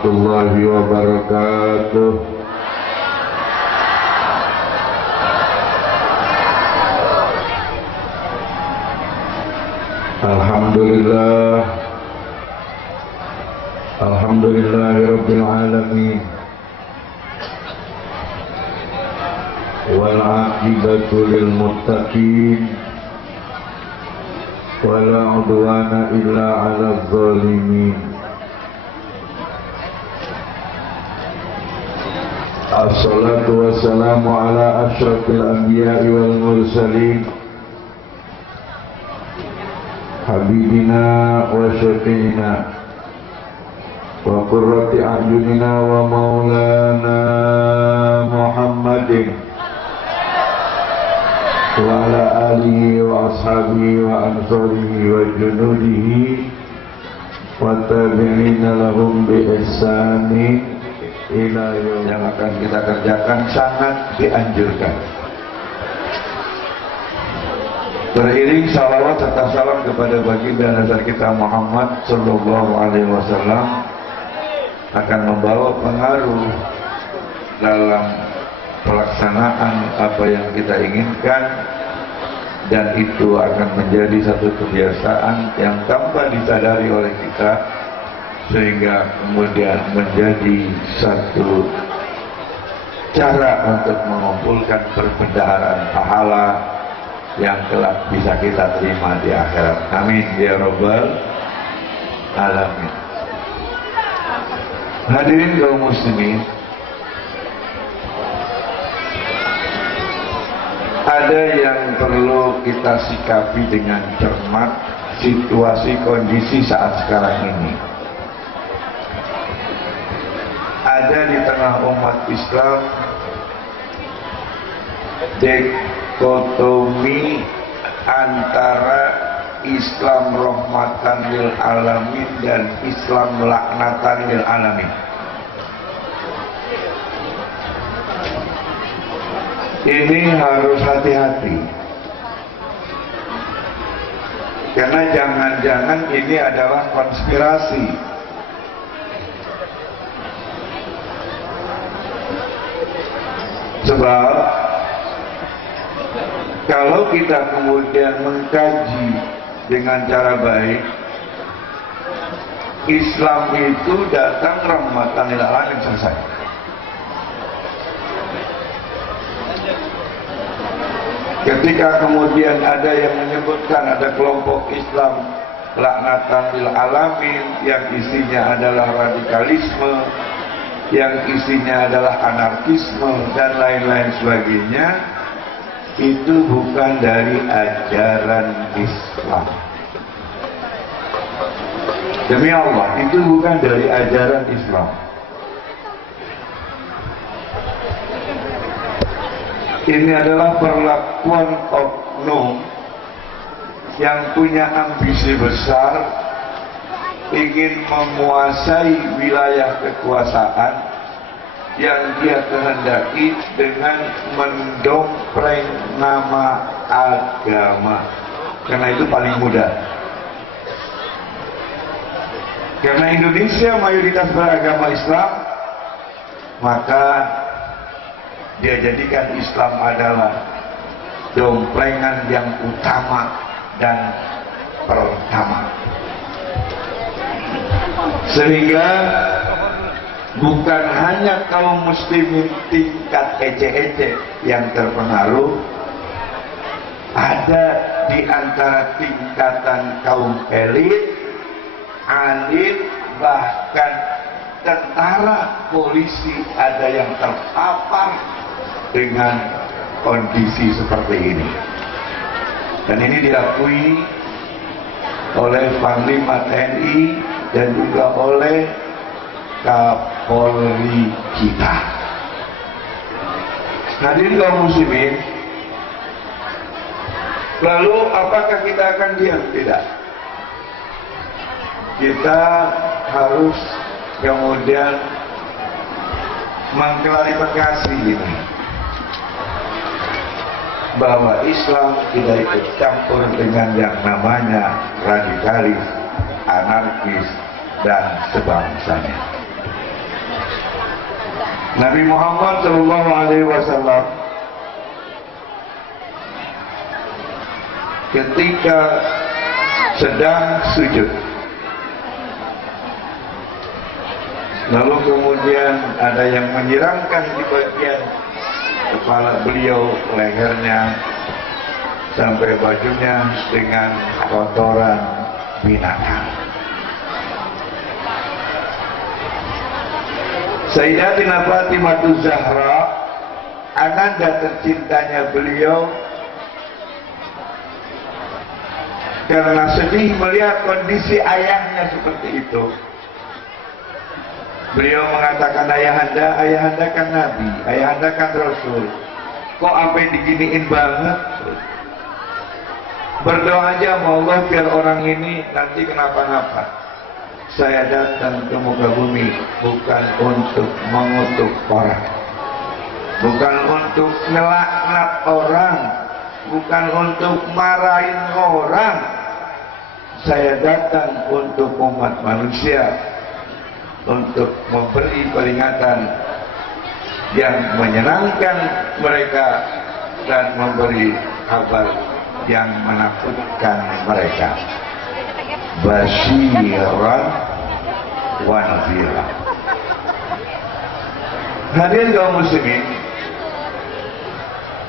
warahmatullahi wabarakatuh. Alhamdulillah, alhamdulillahirabbil alamin. Wal aqibatu lil muttaqin. Wala udwana illa 'alal zalimin. Assalatu wassalamu ala asyrafil anbiya'i wal mursalin, habibina wa syafi'ina wa qurrati a'yunina wa maulana Muhammadin wa ala alihi wa ashabihi wa ansarihi wa junudihi wa tabi'ina lahum bi ihsanin ila yaum. Yang akan kita kerjakan sangat dianjurkan. Beriring salawat serta salam kepada baginda nazar kita Muhammad sallallahu alaihi wasallam akan membawa pengaruh dalam pelaksanaan apa yang kita inginkan, dan itu akan menjadi satu kebiasaan yang tanpa disadari oleh kita, sehingga kemudian menjadi satu cara untuk mengumpulkan perbendaharaan pahala yang kelak bisa kita terima di akhirat. Amin ya rabbal alamin. Hadirin kaum muslimin, ada yang perlu kita sikapi dengan cermat situasi kondisi saat sekarang ini. Ada di tengah umat Islam dikotomi antara Islam rahmatan lil alamin dan Islam laknatan lil alamin. Ini harus hati-hati, karena jangan-jangan ini adalah konspirasi. Sebab kalau kita kemudian mengkaji dengan cara baik, Islam itu datang rahmatan lil alamin, selesai. Ketika kemudian ada yang menyebutkan ada kelompok Islam laknatan lil alamin yang isinya adalah radikalisme, yang isinya adalah anarkisme dan lain-lain sebagainya, itu bukan dari ajaran Islam. Demi Allah, itu bukan dari ajaran Islam. Ini adalah perlakuan oknum yang punya ambisi besar, ingin menguasai wilayah kekuasaan yang dia kehendaki dengan mendompleng nama agama. Karena itu paling mudah. Karena Indonesia mayoritas beragama Islam, maka dia jadikan Islam adalah domplengan yang utama dan pertama. Sehingga bukan hanya kaum muslimin tingkat ece-ece yang terpengaruh, ada di antara tingkatan kaum elit, alit, bahkan tentara, polisi, ada yang terpapar dengan kondisi seperti ini. Dan ini diakui oleh Panglima TNI dan juga oleh Kapolri kita. Hadirin kaum muslimin, lalu apakah kita akan diam? Tidak. Kita harus kemudian mengklarifikasi ini, bahwa Islam tidak ikut campur dengan yang namanya radikalis, anarkis, dan sebangsanya. Nabi Muhammad SAW ketika sedang sujud, lalu kemudian ada yang menyiramkan di bagian kepala beliau, lehernya sampai bajunya dengan kotoran binatang. Sayyidatina Fatimah Zahra, ananda tercintanya beliau, karena sedih melihat kondisi ayahnya seperti itu, beliau mengatakan, ayahanda kan Nabi, ayahanda kan Rasul, kok sampai diginiin banget? Berdoa aja sama Allah biar orang ini nanti kenapa-napa. Saya datang ke muka bumi bukan untuk mengutuk orang, bukan untuk ngelaknat orang, bukan untuk marahin orang. Saya datang untuk umat manusia, untuk memberi peringatan yang menyenangkan mereka dan memberi kabar yang menakutkan mereka. Basyiran wa nadhira. Hadirin kaum muslimin,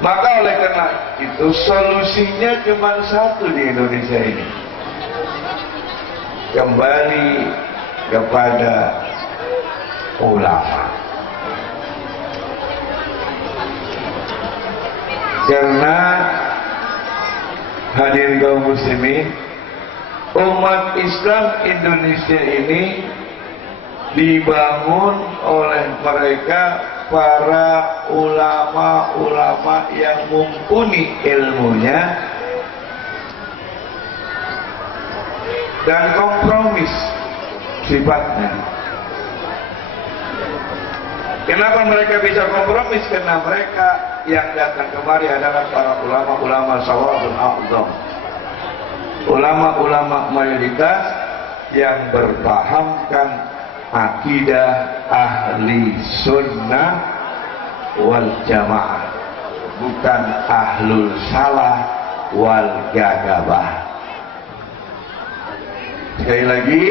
maka oleh karena itu solusinya cuma satu di Indonesia ini, kembali kepada ulama. Karena hadirin kaum muslimin, umat Islam Indonesia ini dibangun oleh mereka para ulama-ulama yang mumpuni ilmunya dan kompromis sifatnya. Kenapa mereka bisa kompromis? Karena mereka yang datang kemari adalah para ulama-ulama Shawabul A'zam, ulama-ulama mayoritas yang berpahamkan akidah ahli sunnah wal jamaah, bukan ahlul salah wal gagabah. Sekali lagi,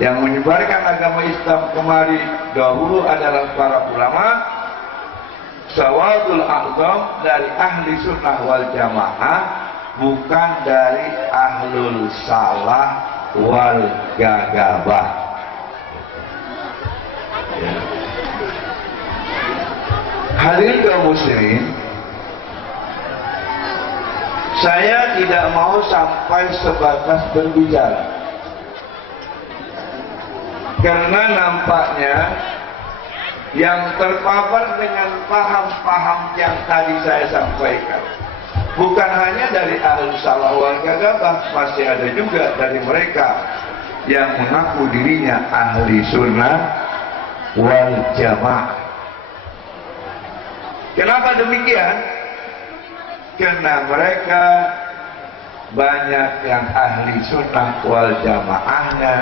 yang menyebarkan agama Islam kemari dahulu adalah para ulama Shawabul A'zam dari ahli sunnah wal jamaah, bukan dari ahlul salah wal gagabah. Ya. Hadirin kaum muslimin, saya tidak mau sampai sebatas berbicara, karena nampaknya yang terpapar dengan paham-paham yang tadi saya sampaikan bukan hanya dari ahli salah wal gagabah, masih ada juga dari mereka yang mengaku dirinya ahli sunnah wal jamaah. Kenapa demikian? Karena mereka banyak yang ahli sunnah wal jamaahnya,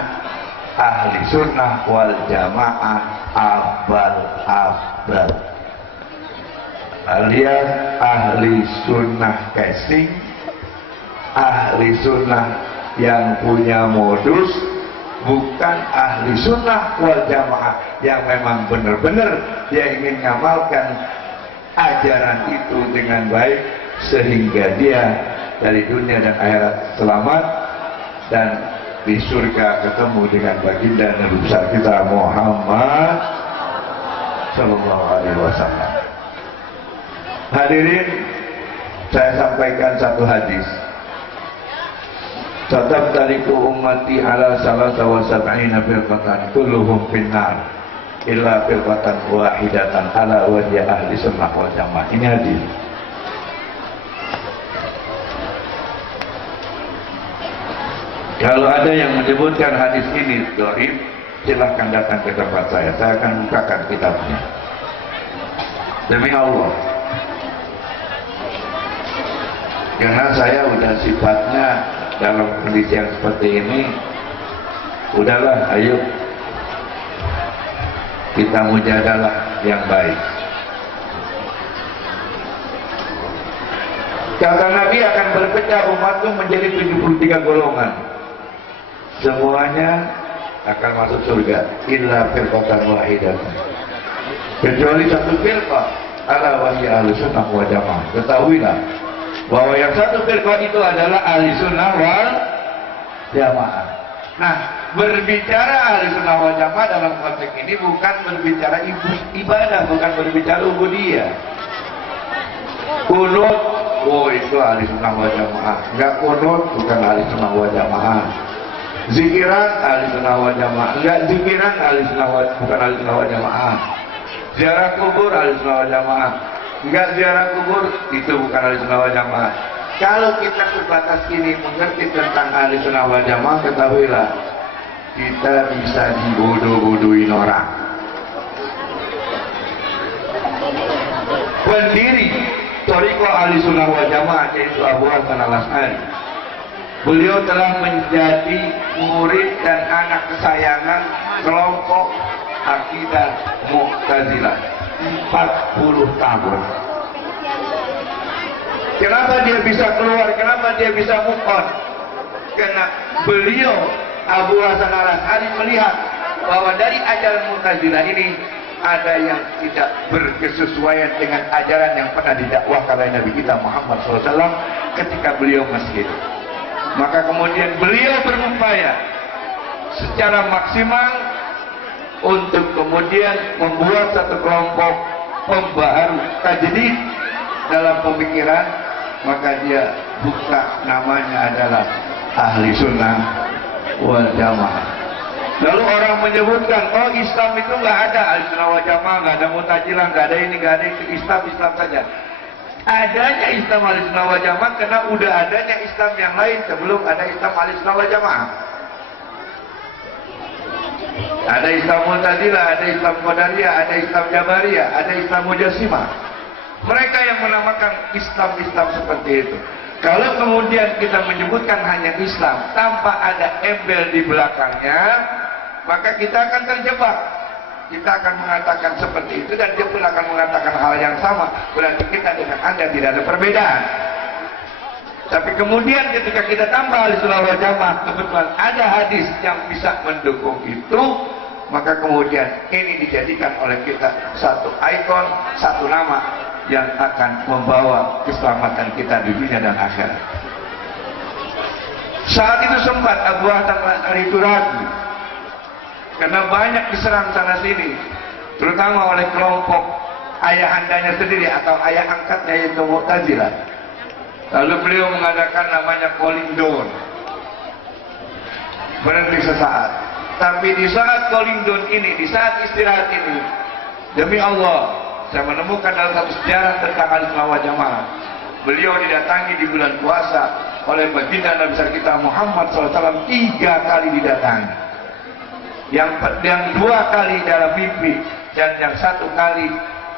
ahli sunnah wal jamaah abal-abal, alias ahli sunnah casing, ahli sunnah yang punya modus, bukan ahli sunnah wal jamaah yang memang benar-benar dia ingin ngamalkan ajaran itu dengan baik sehingga dia dari dunia dan akhirat selamat dan di surga ketemu dengan baginda Nabi besar kita Muhammad Sallallahu Alaihi Wasallam. Hadirin, saya sampaikan satu hadis. Tetap tariku ummati ala salasa wa sab'ina firqatan kulluhum finnar illa firqatan wahidatan ala wajhi ahli sunnah wal jamaah. Ini hadis. Kalau ada yang menyebutkan hadis ini dhaif, silahkan datang ke tempat saya akan bukakan kitabnya. Demi Allah, karena saya udah sifatnya dalam kondisi yang seperti ini, udahlah, ayo kita mujadalah, yang baik. Kata Nabi akan berpecah umatku menjadi 73 golongan. Semuanya akan masuk surga illa firqatan wahidatan, kecuali satu firqah, ala wahya ahli sunnah wal jamaah. Ketahuilah bahwa yang satu firqah itu adalah ahli sunnah wal jamaah. Nah, berbicara ahli sunnah wal jamaah dalam konteks ini bukan berbicara ibadah, bukan berbicara ubudiyah. Kunut, oh itu ahli sunnah wal jamaah. Enggak kunut, bukan ahli sunnah wal jamaah. Zikiran ahli sunnah wal jamaah. Enggak zikiran ahli sunnah wal, bukan ahli sunnah wal jamaah. Ziarah kubur ahli sunnah wal jamaah. Enggak ziarah kubur, itu bukan ahli sunnah wal jamaah. Kalau kita sebatas ini mengerti tentang ahli sunnah wal jamaah, ketahuilah kita bisa dibodoh-bodohin orang. Pendiri Thariqah ahli sunnah wal jamaah yaitu Abu Hasan al-Asy'ari, beliau telah menjadi murid dan anak kesayangan kelompok akidah Mu'tazilah 40 tahun. Kenapa dia bisa keluar? Kenapa dia bisa move on? Karena beliau Abu Hasan al-Asy'ari melihat bahwa dari ajaran Mu'tazilah ini ada yang tidak berkesesuaian dengan ajaran yang pernah didakwahkan oleh Nabi kita Muhammad SAW ketika beliau masih hidup. Maka kemudian beliau berupaya secara maksimal untuk kemudian membuat satu kelompok pembaharu tajdid dalam pemikiran. Maka dia buka namanya adalah ahli sunnah wal jamaah. Lalu orang menyebutkan, oh Islam itu nggak ada ahli sunnah wal jamaah, nggak ada Mu'tazilah, nggak ada ini, nggak ada itu, Islam saja. Adanya Islam ahli sunnah wal jamaah karena udah adanya Islam yang lain sebelum ada Islam ahli sunnah wal jamaah. Ada Islam Mu'tazilah, ada Islam Qadariyah, ada Islam Jabariyah, ada Islam Mujassimah. Mereka yang menamakan Islam seperti itu. Kalau kemudian kita menyebutkan hanya Islam tanpa ada embel di belakangnya, maka kita akan terjebak. Kita akan mengatakan seperti itu dan dia pun akan mengatakan hal yang sama. Berarti kita dengan Anda tidak ada perbedaan. Tapi kemudian ketika kita tambah ahli sunnah wal jamaah, kebetulan ada hadis yang bisa mendukung itu, maka kemudian ini dijadikan oleh kita satu ikon, satu nama yang akan membawa keselamatan kita di dunia dan akhirat. Saat itu sempat Abu Hasan al-Asy'ari itu ragu karena banyak diserang sana sini, terutama oleh kelompok ayahandanya sendiri atau ayah angkatnya yaitu Mu'tazilah. Lalu beliau mengadakan namanya calling down, berhenti sesaat. Tapi di saat calling down ini, di saat istirahat ini, demi Allah, saya menemukan dalam satu sejarah tentang ahli sunnah wal jamaah, beliau didatangi di bulan puasa oleh baginda Nabi besar kita Muhammad SAW 3 kali didatangi. Yang 2 kali dalam mimpi dan yang 1 kali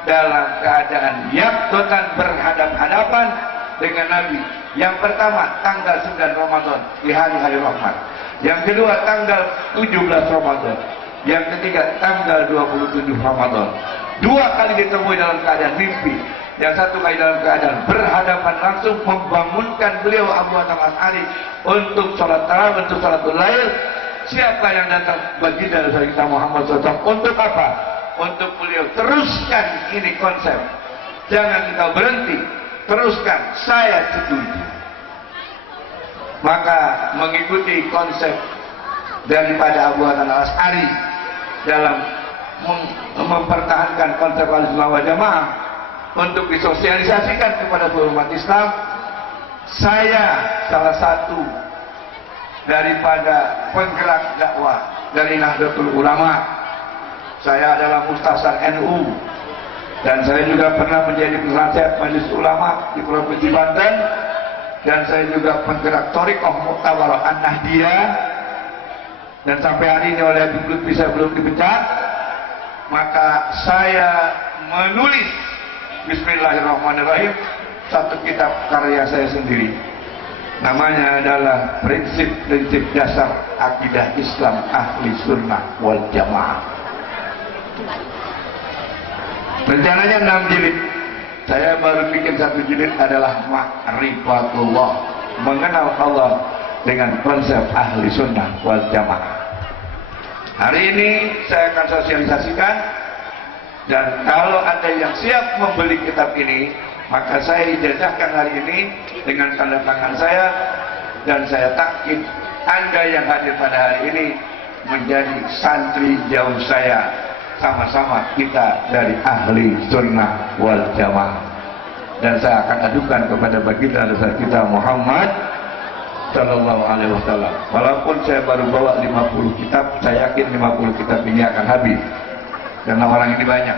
dalam keadaan yakdotan berhadap-hadapan dengan Nabi. Yang pertama tanggal 9 Ramadan di hari-hari rahmat. Yang kedua tanggal 17 Ramadan. Yang ketiga tanggal 27 Ramadan. 2 kali ditemui dalam keadaan mimpi, yang 1 kali dalam keadaan berhadapan langsung, membangunkan beliau Abu Hasan al-Asy'ari untuk sholat tarawih, untuk sholatul lail. Siapa yang datang? Baginda Nabi kita Muhammad SAW. Untuk apa? Untuk beliau teruskan ini konsep. Jangan kita berhenti, teruskan. Saya setuju. Maka mengikuti konsep daripada Abu Hasan al-Asy'ari dalam mempertahankan konsep ahli sunnah wal jamaah untuk disosialisasikan kepada seluruh umat Islam. Saya salah satu daripada penggerak dakwah dari Nahdlatul Ulama. Saya adalah Mustasar NU dan saya juga pernah menjadi penasihat Majelis Ulama di Provinsi Banten, dan saya juga penggerak Thariqah Mu'tawarah An-Nahdiyah, dan sampai hari ini oleh Habib Lutfi saya belum dipecat. Maka saya menulis Bismillahirrahmanirrahim satu kitab karya saya sendiri. Namanya adalah Prinsip-Prinsip Dasar Akidah Islam Ahli Sunnah wal Jamaah. Rencananya 6 jilid. Saya baru bikin 1 jilid adalah Ma'rifatullah, mengenal Allah dengan konsep ahli sunnah wal jamaah. Hari ini saya akan sosialisasikan, dan kalau ada yang siap membeli kitab ini, maka saya ijazahkan hari ini dengan tanda tangan saya, dan saya takkid Anda yang hadir pada hari ini menjadi santri jauh saya. Sama-sama kita dari ahli sunnah wal jamaah. Dan saya akan adukan kepada baginda besar kita Muhammad Sallallahu Alaihi Wasallam. Walaupun saya baru bawa 50 kitab, saya yakin 50 kitab ini akan habis karena orang ini banyak.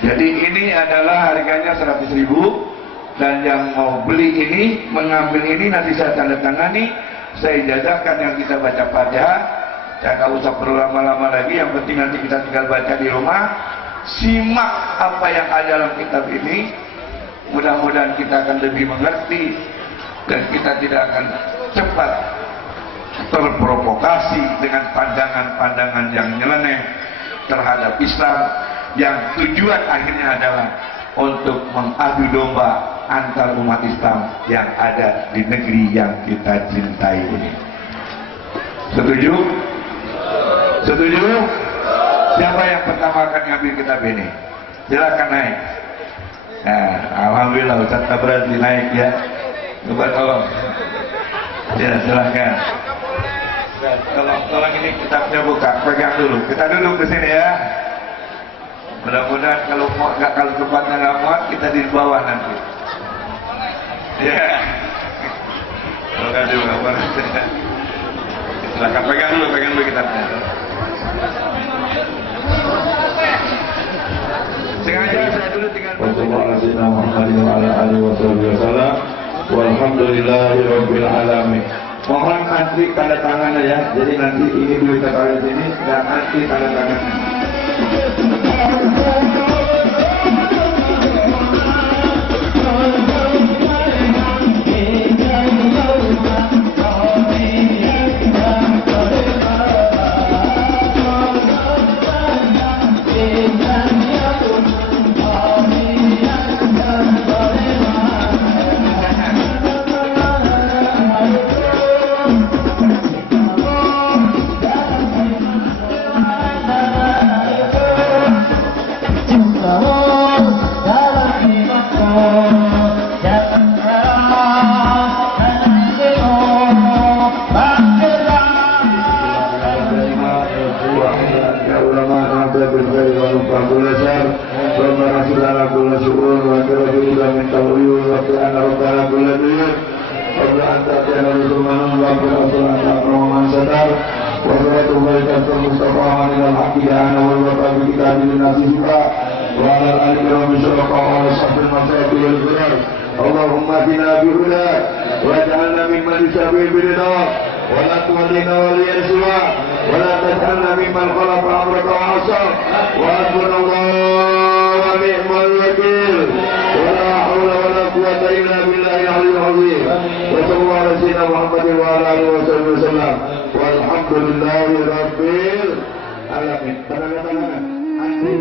Jadi ini adalah harganya 100.000, dan yang mau beli ini, mengambil ini, nanti saya tanda tangani, saya ijazahkan yang kita baca Fatihah. Saya nggak usah perlu lama-lama lagi, yang penting nanti kita tinggal baca di rumah. Simak apa yang ada dalam kitab ini, mudah-mudahan kita akan lebih mengerti, dan kita tidak akan cepat terprovokasi dengan pandangan-pandangan yang nyeleneh terhadap Islam, yang tujuan akhirnya adalah untuk mengadu domba antar umat Islam yang ada di negeri yang kita cintai ini. Setuju? Setuju? Siapa yang pertama akan ngambil kitab ini? Silakan naik. Nah, alhamdulillah Ustaz Tabrani naik ya. Coba tolong. Ya, silakan. Tolong ini kitabnya buka, pegang dulu. Kita duduk di sini ya. Mudah-mudahan kalau tempatnya nggak muat, kita di bawah nanti. Ya. Terima kasih Bapak. Silakan pegang dulu kitabnya. Sengaja saya dulu tinggal. Walhamdulillahirabbil alamin. Mohon antri tanda tangan ya. Jadi nanti ini dulu kita taruh di sini dan antri tanda tangan. Allahumma bina bihuda waj'alna mimman yusabihu biridha wa la tuwallina waliyan siwa wa la taj'alna mimman khalafa amraka wa asar wa hasbunallahu wa ni'mal wakil wa la hawla wa la quwwata illa billahi al-'aliyyil 'azim wa sallallahu ala sayyidina Muhammadin wa ala alihi wa sallam walhamdulillahi rabbil alamin. Tangan-tangan antri.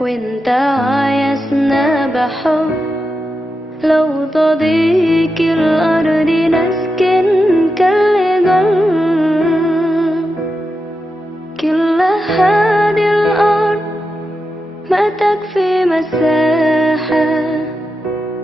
وانت عايزنا بحب لو تضيق الأرض نسكن كل كل هذه الأرض ما تكفي مسافة